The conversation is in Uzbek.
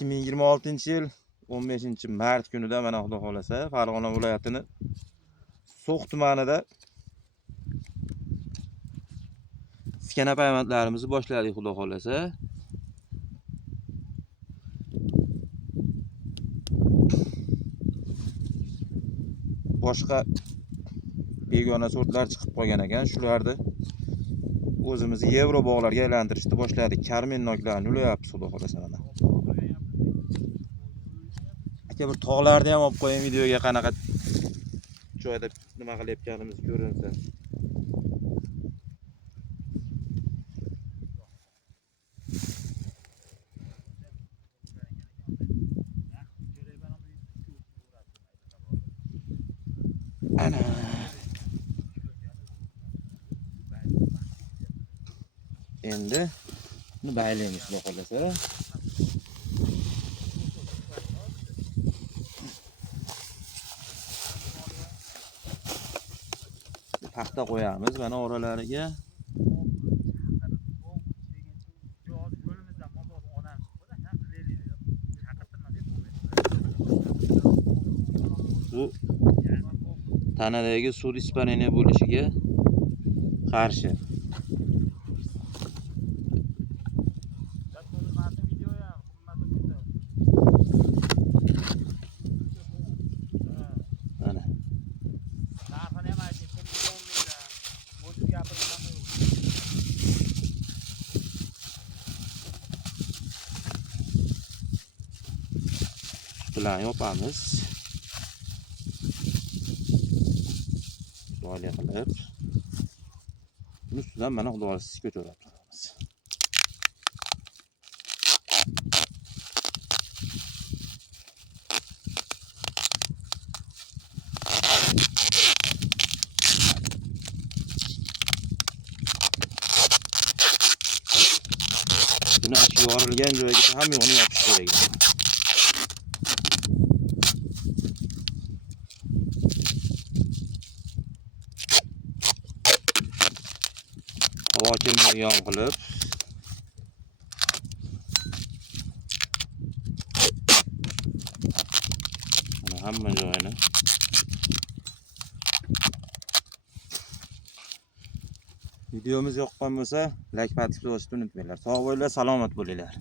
2026-yil 15-mart kunida mana Xudo xolasa Farg'ona viloyatining So'x tumanida iskana payvandlarimizni boshladik Xudo xolasa. Boshqa begona sortlar chiqib qolgan ekan, shularni o'zimiz yevro bog'larga aylantirishni boshladik. Karmen noklarni ulayapmiz Xudo xolasa mana. Aka bir tog'larni ham olib qo'ying videoga, qanaqa joyda nima qilayotganimiz ko'rinsin. Ana endi buni baylaymiz Xudo xolasa. Paxta qo'yamiz mana oralariga. Bu tanadagi suv ispanini bo'lishiga qarshi. Mana bilan yopamiz. Böyle qilib ustidan mana Xudo xolasa ko'tarib turamiz. Buni achi yorilgan joyga ham yo'qni yopish kerak. Havo kirmaydigan qilib mana hamma joyini. Videomiz yoqqan bo'lsa, like, partikni bosishni unutmanglar. Sog' bo'linglar, salomat bo'linglar.